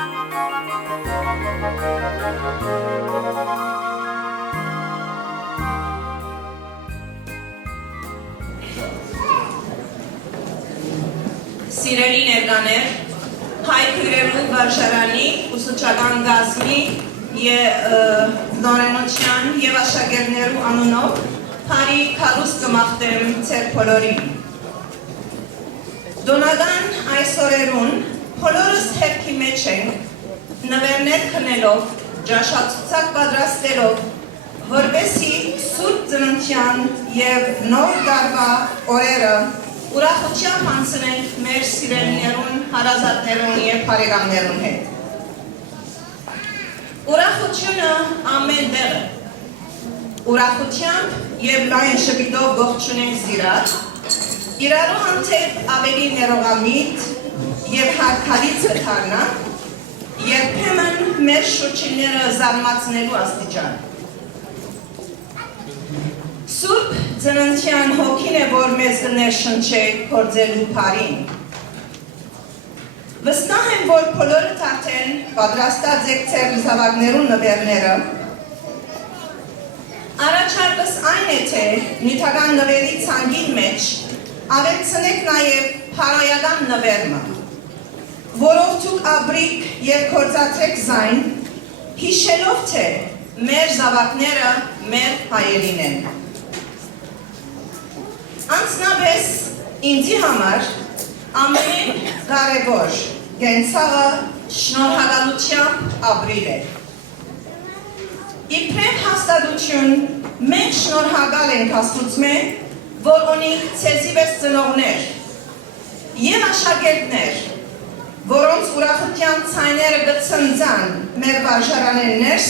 Սիրելի ներկաներ, հայ քույրերու վարժարանի ուսուցչական գազմի նորենության և աշակերտներու անունով հարի քարուս կմաղթեմ ձեր բոլորին։ Դոնական այս օրերուն բոլորս հետքի մեջ ենք նվերներ քնելով, ջաշացուցակ պատրաստելով, որպեսզի սուրբ ծննդյան և նոր տարվա օրերը ուրախությամբ անցնենք մեր սիրելիներուն, հարազատներուն և բարեկամներուն հետ։ Ուրախությունը ամեն տեղ է։ Ուրախությամբ և լայն շփիտով ողջունենք զիրած, իրարու հանդեպ ավելի ներողամիտ և հարգալից դառնանք, երբեմն մեր շուրջինները զարմացնելու աստիճան։ Սուրբ ծննդյան հոգին է, որ մեզ կներշնչե փորձելու բարին։ Վստահ եմ, որ բոլորդ արդեն պատրաստած եք ձեր զավակներուն նվերները։ Առաջարկս այն է, թե նյութական նվերի ցանկին մեջ ավելցնեք նաև փարոյական նվերը, որով դուք աբրիկ և գործադրեք զայն, հիշելով, թե մեր զավակները մեր հայերին են։ Անցնապես ինձի համար ամեն կարևոր գենցաղը շնորհակալությամբ ապրիլ է։ Իբրև հաստատություն մենք շնորհակալ ենք Աստծուծմե, որ ունենք ցեզիվես ծնողներ և աշակերտներ, որոնց ուրախության ցայները կցնցան մեր վարժարանեն ներս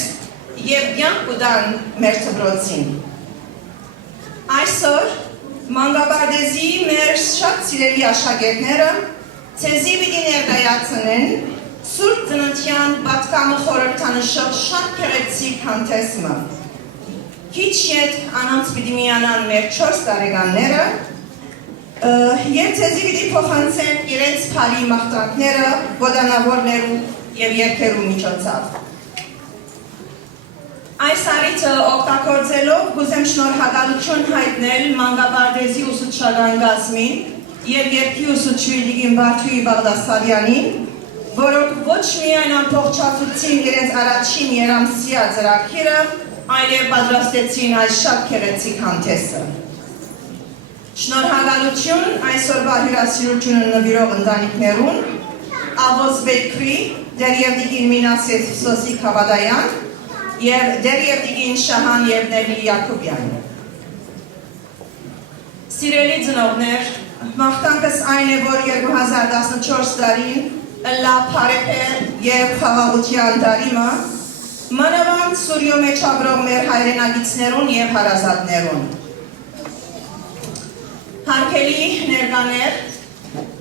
և կյանք կտան մեր դպրոցին։ Այսօր Մանկապարտեզի մեր շատ սիրելի աշակերտները ցեզի պիտի ներկայացնեն Սուրբ ծննդյան պատգամը խորհրդանշող շատ գեղեցիկ հանդեսը։ Քիչ ետ անոնց պիտի միանան մեր 4 տարեկանները և ցեզի պիտի փոխանցեն իրենց բարի մաղթանքները գոդանավորներու և երգերու միջոցով։ Այս առիթը օգտագործելով կուզեմ շնորհակալություն հայտնել Մանկապարտեզի ուսուցչական գազմին և երգի ուսուցչուհի Տիկին Վարդուհի Բաղդասարյանին, որոնք ոչ միայն ամբողջացուցին իրենց առաջին երամսյա ծրագիրը, այլև պատրաստեցին այս շատ գեղեցիկ հանդեսը։ Շնորհակալություն այսօրվա հյուրասիրությունը նվիրող ընտանիքներուն, Աղոս Բեկրի, դերև Տիկին Մինասես Սոսիկ Հավադայան և դերև Տիկին Շահան և Նելի Յակոբյան։ Սիրելի ծնողներ, մաղթանքս այն է, որ 2014 տարին լա բարեփեր և խաղաղության տարիմը մանավանդ Սուրյո մեջ ապրող մեր հայրենակիցներուն և հարազատներուն։ Հարգելի ներկաներ,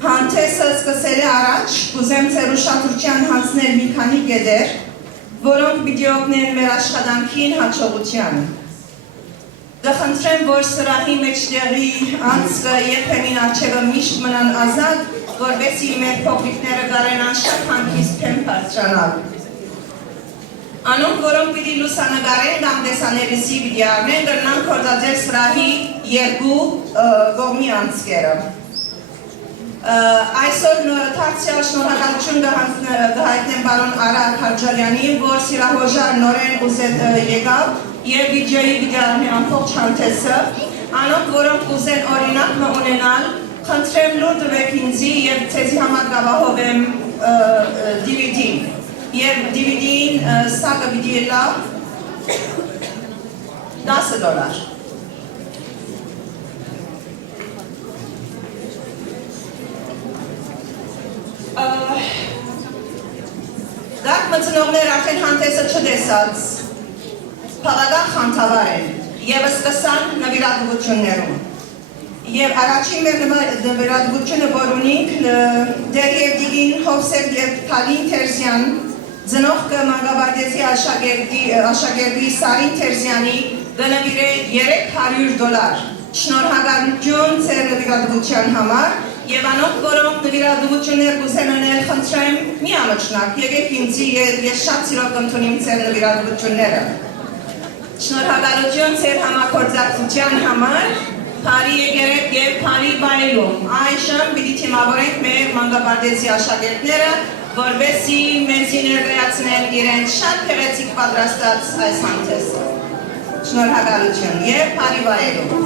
հանդեսը սկսել է առաջ, կուզեմ ձեր ուշադրության հանձնել մի քանի կետեր, որոնք պիտի օգնեն մեր աշխատանքին հաջողության։ Կխնդրեմ, որ սրահի մեջտեղի անցքը երբեմն առջևը միշտ մնան ազատ, որպեսզի մեր փոքրիկները կարենան շատ հանգիստ թեմ բարձրանալ։ Անոնք, որոնք պիտի լուսանկարեն կամ տեսանելիսի պիտի առնեն, կրնան գործածել սրահի երկու կողմի անցքերը։ Այսօր դարձյալ շնորհակալություն կհայտնեմ պարոն Արա Քաջալյանին, որ սիրահոժար նորեն ուզետ եկավ և վիդեոյի պիտի առնի ամբողջ հանդեսը, անոնք, որոնք ուզեն օրինակը ունենալ, խնդրեմ լուր տվեք ինձի և ցեզի համար կապահովեմ DVD-ին, և DVD-ին սակը պիտի լա $10։ Դակ մծնողներ արդեն հանդեսը չտեսած, փաղական խանդավար են և սկսան նվիրատվություններում։ Եվ առաջին մեր նվիրատվությունը, որ ունենք դերև Տիկին Հովսեփ և Թալին Թերզյան, ծնողքը Մանկապարտեզի աշակերտի Սարին Թերզյանի կնվիրե $300։ Շնորհակալություն ձեր նվիրատվության համար Եվ անոնք, որոնք նվիրատվություններ կուզեն անել, խնդրեմ մի ամաչնակ, եկեք ինձի, ես շատ սիրով կընդունիմ ձեր նվիրատվությունները։ Շնորհակալություն ձեր համագործակցության համար, Փարի եկերեք և Փարի վայելում։ Այժմ պիտի թիմավորենք մեր մանկապարտեզի աշակերտները, որպեսզի մեզի ներկայացնեն իրենց շատ գեղեցիկ պատրաստած այս հանդեսը։ Շնորհակալություն և Փարի վայելում։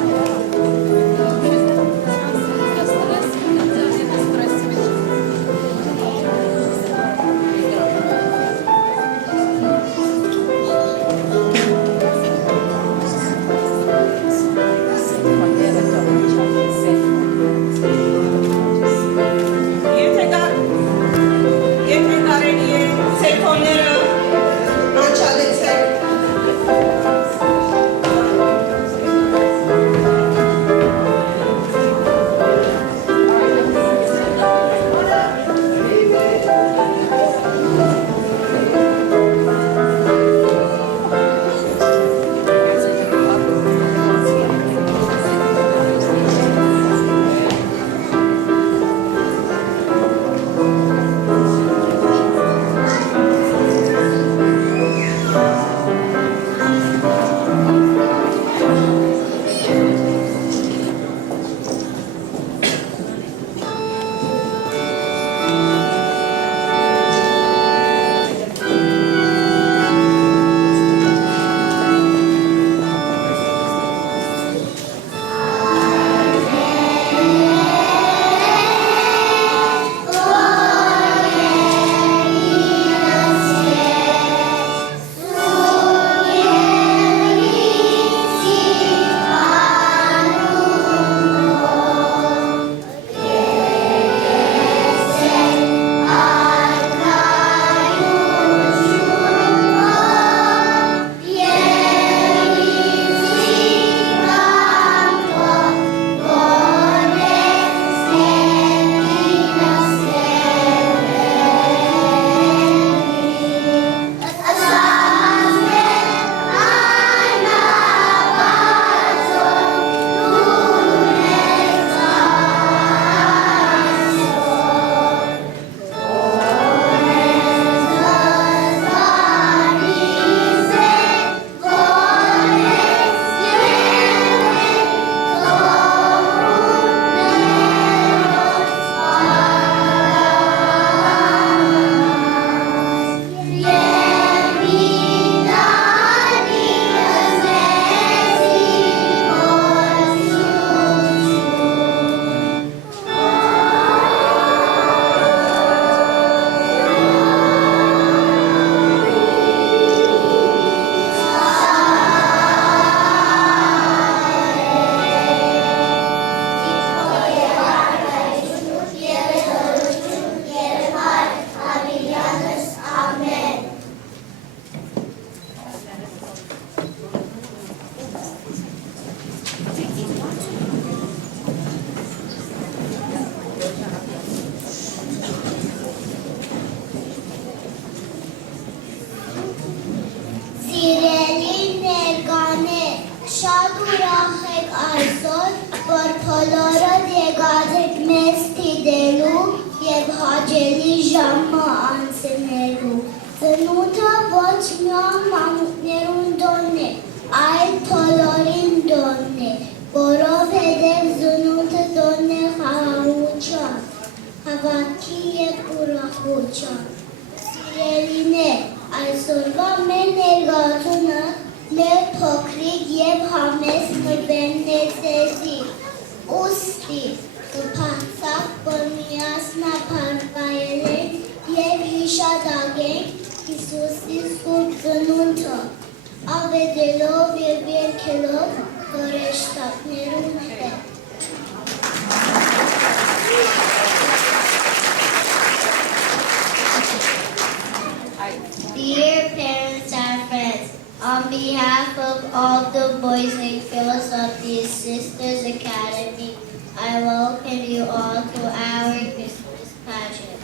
Dear parents and friends, on behalf of all the boys and girls of the Sisters Academy, I welcome you all to our Christmas pageant.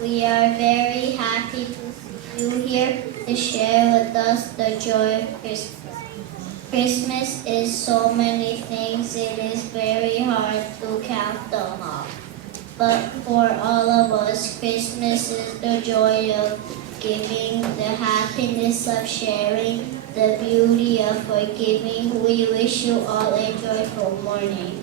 We are very happy to see you here to share with us the joy of Christmas. Christmas is so many things, it is very hard to count them all. but for all of us, Christmas is the joy of giving, the happiness of sharing, the beauty of forgiving. We wish you all a joyful morning.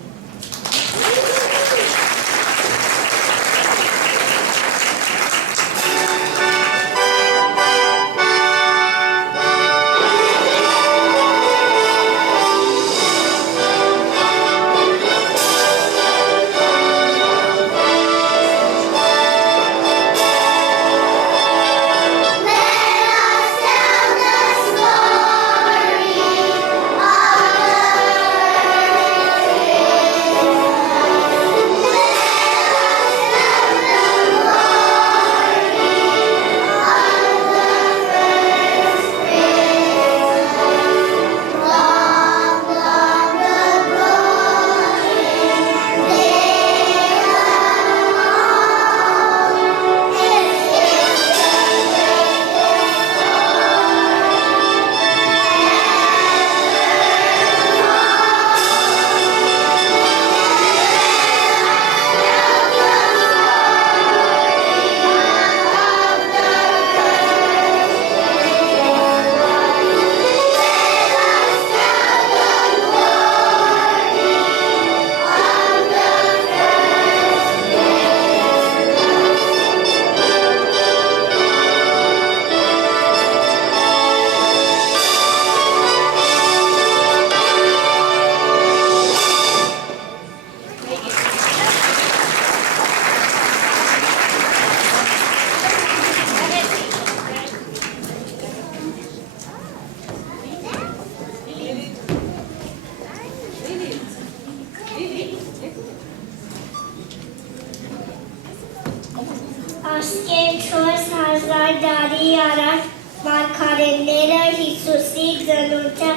Ասկեն 4000 տարի առաջ մարգարեները Հիսուսի ծնունդը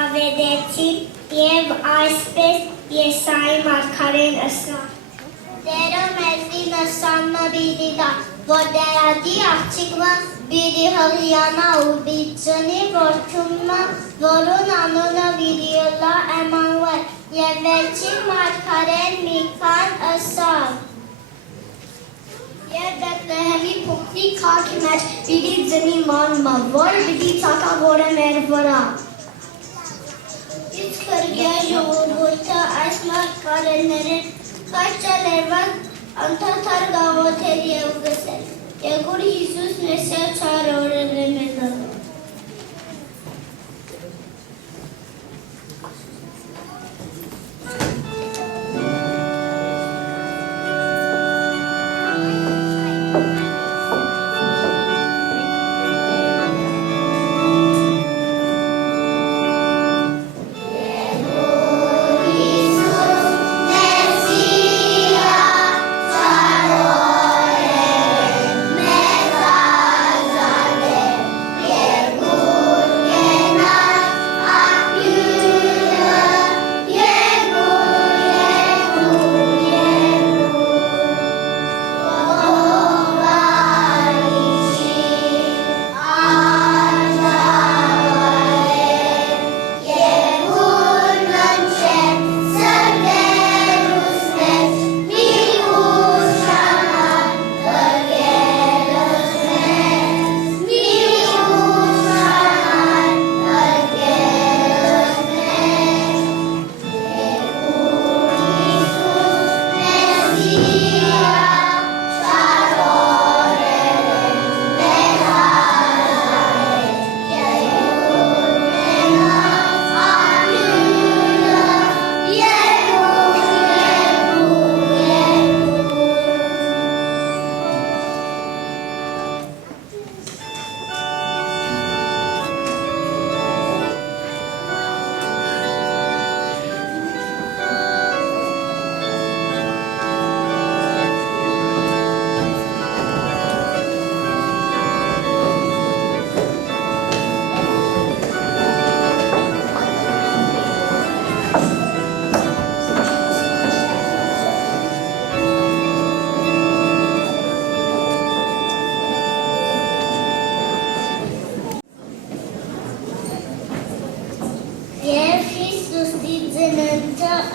ավետեցին և այսպես Եսայի մարգարեն ասավ. Տերը մեզի նշանը պիտի տա, որ դերադի աղջիկը պիտի հղիանա ու պիտի ծնի որդունը, որուն անունը պիտի ըլլա Էմանուել, և վերջին մարգարեն Միքան ասավ. Եվ Բեթլեհեմի փոքրիկ քաղաքի մեջ պիտի ծնի մանուկը, որը պիտի թագավորե մեր վրա։ Իսկ հրգյա ժողովուրդը այս մարգարեները կաճալերված անդադար գաղութել և գսել, և որ Հիսուս Մեսիա չարորել է մեզանով։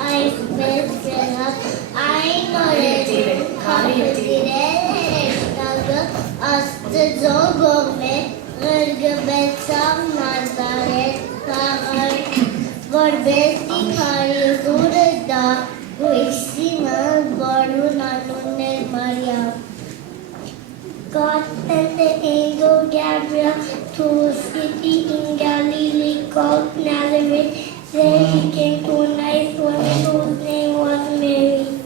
Այսպես եղավ այն օրերին, Ապդիրել հեշտագը աստծո գողմե Գրգվեցավ Նազարեթ քաղաք որբեսի քարիզուրը դա Հույսի ման որուն անուններ Մարիամ God sent the angel Gabriel to a city in Galilee called Nazareth. There he came to a nice woman whose name was Mary.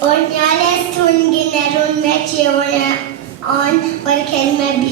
Ornales tunginerun me chiona on or can me